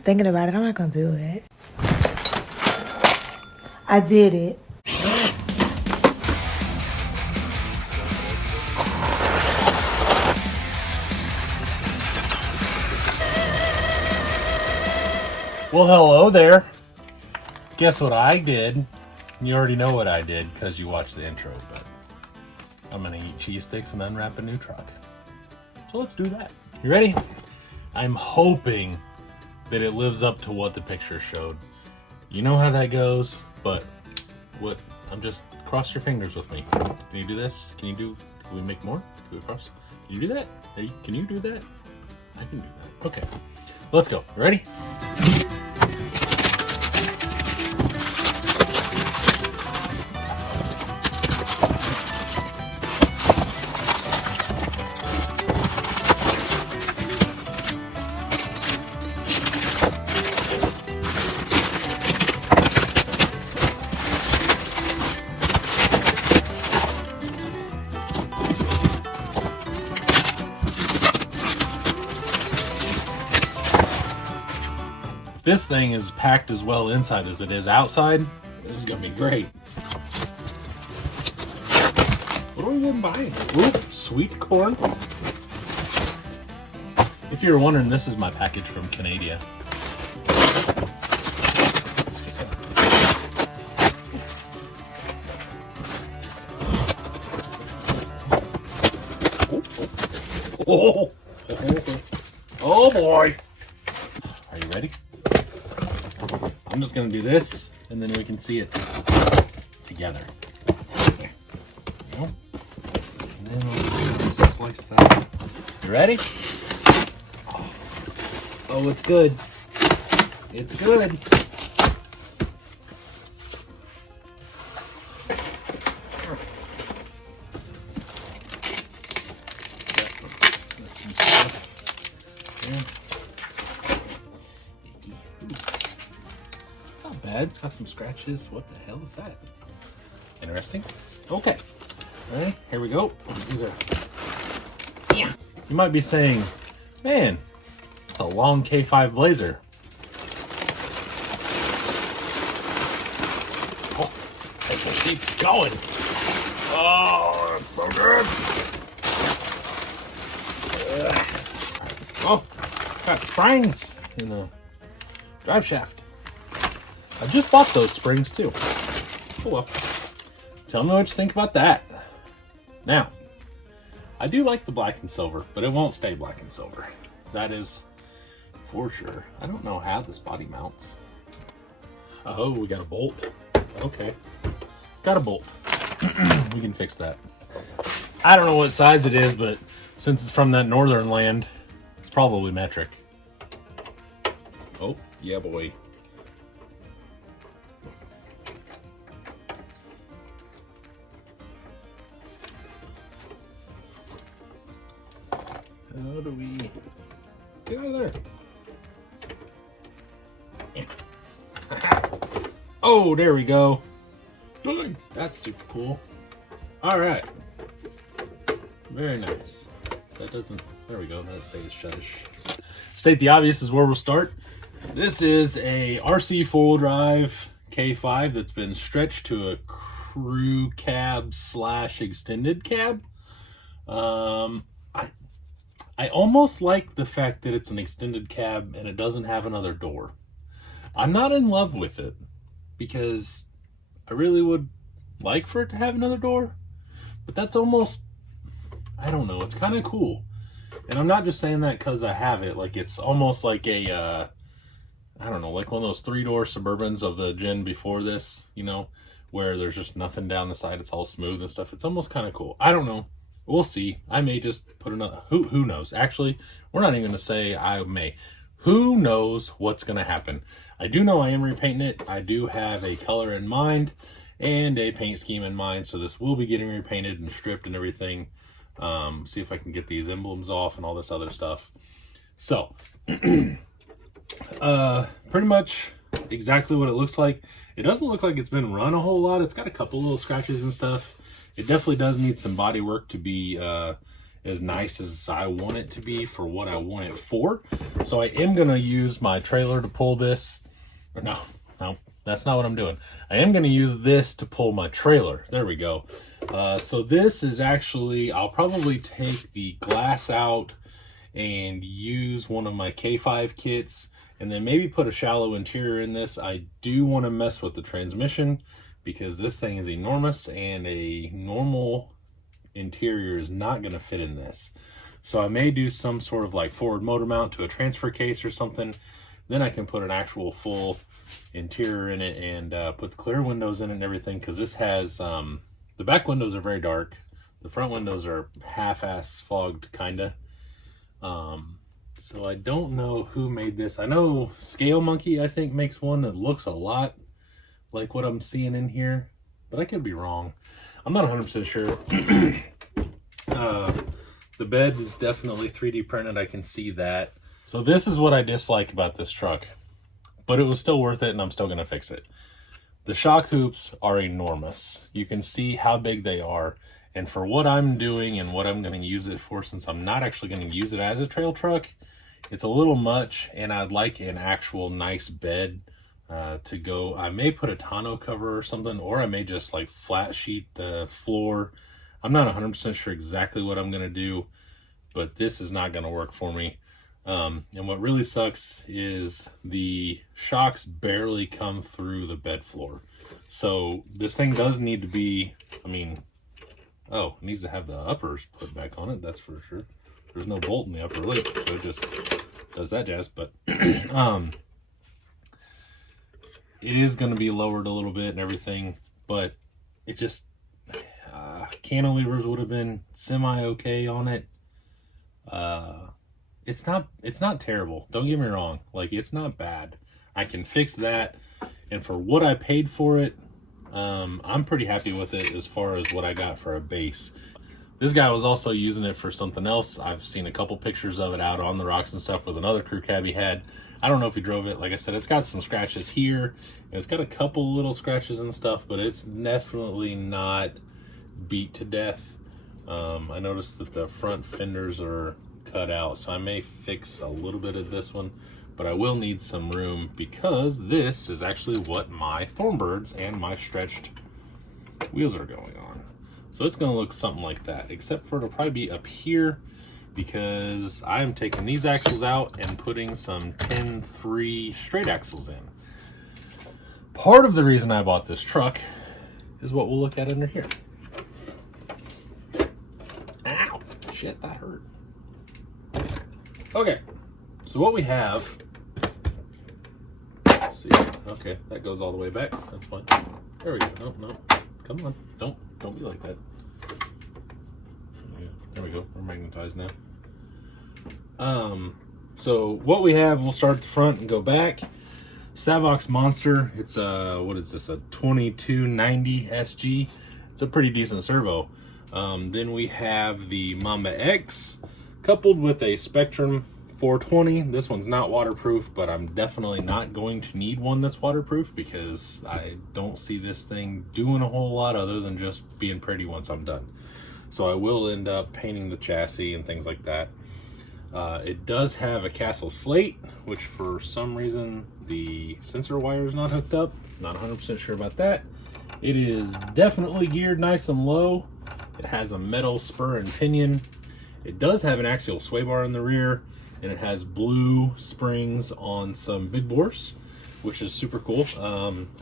was thinking about it. I'm not gonna do it. I did it. Well, hello there. Guess what I did? You already know what I did because you watched the intro, but I'm gonna eat cheese sticks and unwrap a new truck. So let's do that. You ready? I'm hoping that it lives up to what the picture showed. You know how that goes, but I'm just cross your fingers with me. Can you do this? Can we make more? Can we cross? Can you do that? Can you do that? I can do that. Okay. Let's go. Ready? This thing is packed as well inside as it is outside. This is gonna be great. What are we even buying? Ooh, sweet corn. If you're wondering, this is my package from Canada. Oh boy. Are you ready? I'm just gonna do this, and then we can see it together. Okay. There we go. And then we'll slice that. You ready? Oh, it's good. It's good. That's some stuff. Yeah. Not bad. It's got some scratches. What the hell is that? Interesting. Okay. All right, here we go. These are... Yeah. You might be saying, man, it's a long K5 Blazer. Oh, this will keep going. Oh, that's so good. Oh, got springs in the drive shaft. I just bought those springs too. Oh well. Tell me what you think about that. Now, I do like the black and silver, but it won't stay black and silver. That is for sure. I don't know how this body mounts. Oh, we got a bolt. Okay. Got a bolt. We can fix that. I don't know what size it is, but since it's from that northern land, it's probably metric. Oh, yeah boy. How do we get out of there? Oh, there we go. That's super cool. All right. Very nice. That doesn't, there we go. That stays shutish. State the obvious is where we'll start. This is a RC four-wheel drive K5 that's been stretched to a crew cab / extended cab. I almost like the fact that it's an extended cab and it doesn't have another door. I'm not in love with it because I really would like for it to have another door, but that's almost, I don't know, it's kind of cool. And I'm not just saying that because I have it. Like, it's almost like a, I don't know, like one of those 3-door Suburbans of the gen before this, you know, where there's just nothing down the side. It's all smooth and stuff. It's almost kind of cool. I don't know. We'll see. I may just put another, who knows? Actually, we're not even going to say I may. Who knows what's going to happen? I do know I am repainting it. I do have a color in mind and a paint scheme in mind. So this will be getting repainted and stripped and everything. See if I can get these emblems off and all this other stuff. So, pretty much exactly what it looks like. It doesn't look like it's been run a whole lot. It's got a couple little scratches and stuff. It definitely does need some body work to be as nice as I want it to be for what I want it for. So I am going to use my trailer to pull this. Or no, that's not what I'm doing. I am going to use this to pull my trailer. There we go. So this is actually, I'll probably take the glass out and use one of my K5 kits and then maybe put a shallow interior in this. I do want to mess with the transmission because this thing is enormous and a normal interior is not going to fit in this. So I may do some sort of like forward motor mount to a transfer case or something. Then I can put an actual full interior in it and put the clear windows in it and everything, because this has the back windows are very dark, the front windows are half-ass fogged kinda. So I don't know who made this. I know Scale Monkey I think makes one that looks a lot like what I'm seeing in here, but I could be wrong. I'm not 100% sure. The bed is definitely 3D printed, I can see that. So this is what I dislike about this truck, but it was still worth it and I'm still gonna fix it. The shock hoops are enormous. You can see how big they are. And for what I'm doing and what I'm gonna use it for, since I'm not actually gonna use it as a trail truck, it's a little much, and I'd like an actual nice bed to go. I may put a tonneau cover or something, or I may just like flat sheet the floor. I'm not 100% sure exactly what I'm gonna do, but this is not gonna work for me. And what really sucks is the shocks barely come through the bed floor. So this thing does need to be, I mean, oh, it needs to have the uppers put back on it, that's for sure. There's no bolt in the upper lip, so it just does that jazz. But it is going to be lowered a little bit and everything, but it just cantilevers would have been semi-okay on it. It's not terrible, don't get me wrong, like it's not bad. I can fix that, and for what I paid for it, I'm pretty happy with it as far as what I got for a base. This guy was also using it for something else. I've seen a couple pictures of it out on the rocks and stuff with another crew cab he had. I don't know if he drove it. Like I said, it's got some scratches here, and it's got a couple little scratches and stuff, but it's definitely not beat to death. I noticed that the front fenders are cut out, so I may fix a little bit of this one, but I will need some room because this is actually what my Thornbirds and my stretched wheels are going on. So it's going to look something like that, except for it'll probably be up here because I'm taking these axles out and putting some 10-3 straight axles in. Part of the reason I bought this truck is what we'll look at under here. Ow, shit, that hurt. Okay, so what we have, let's see, okay, that goes all the way back, that's fine. There we go, no, come on, don't be like that. Yeah, there we go, we're magnetized now. So what we have, we'll start at the front and go back. Savox Monster, it's what is this, a 2290 SG? It's a pretty decent servo. Then we have the Mamba X, coupled with a Spectrum 420. This one's not waterproof, but I'm definitely not going to need one that's waterproof because I don't see this thing doing a whole lot other than just being pretty once I'm done. So I will end up painting the chassis and things like that. It does have a Castle slate, which for some reason the sensor wire is not hooked up. Not 100% sure about that. It is definitely geared nice and low. It has a metal spur and pinion. It does have an axial sway bar in the rear, and it has blue springs on some big bores, which is super cool.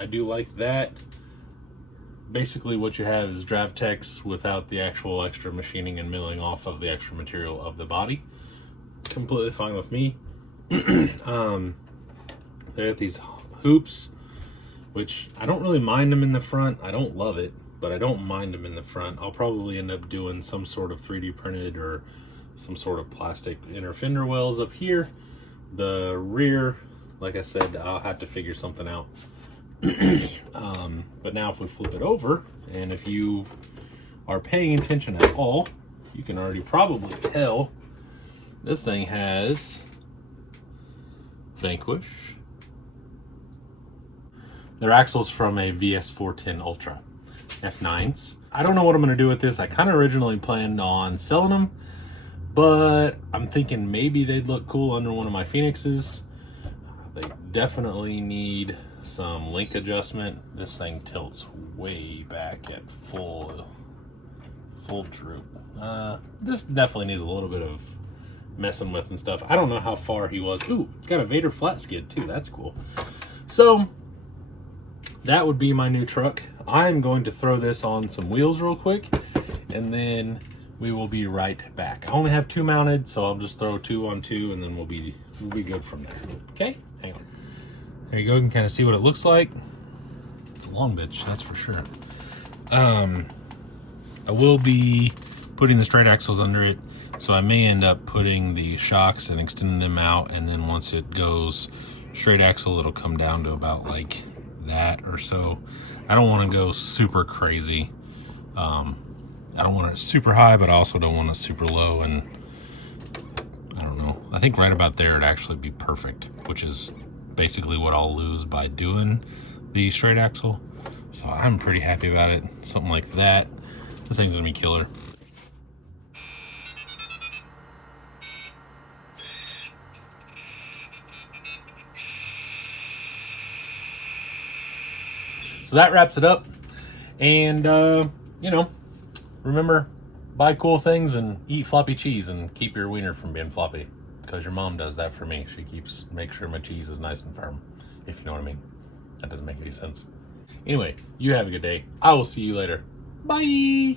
I do like that. Basically what you have is Dravtex without the actual extra machining and milling off of the extra material of the body. Completely fine with me. They got these hoops, which I don't really mind them in the front. I don't love it, but I don't mind them in the front. I'll probably end up doing some sort of 3D printed or some sort of plastic inner fender wells up here. The rear, like I said, I'll have to figure something out. But now if we flip it over, and if you are paying attention at all, you can already probably tell this thing has Vanquish. They're axles from a VS410 Ultra F9s. I don't know what I'm going to do with this. I kind of originally planned on selling them, but I'm thinking maybe they'd look cool under one of my Phoenixes. They definitely need some link adjustment. This thing tilts way back at full droop. This definitely needs a little bit of messing with and stuff. I don't know how far he was. Ooh, it's got a Vader flat skid too. That's cool. So that would be my new truck. I'm going to throw this on some wheels real quick, and then we will be right back. I only have 2 mounted, so I'll just throw 2 on 2, and then we'll be good from there. Okay, hang on. There you go. You can kind of see what it looks like. It's a long bitch, that's for sure. I will be putting the straight axles under it, so I may end up putting the shocks and extending them out, and then once it goes straight axle, it'll come down to about like that or so. I don't want to go super crazy. I don't want it super high, but I also don't want it super low, and I don't know. I think right about there it'd actually be perfect, which is basically what I'll lose by doing the straight axle. So I'm pretty happy about it. Something like that. This thing's gonna be killer. So that wraps it up. And, you know, remember, buy cool things and eat floppy cheese and keep your wiener from being floppy. Because your mom does that for me. She makes sure my cheese is nice and firm, if you know what I mean. That doesn't make any sense. Anyway, you have a good day. I will see you later. Bye!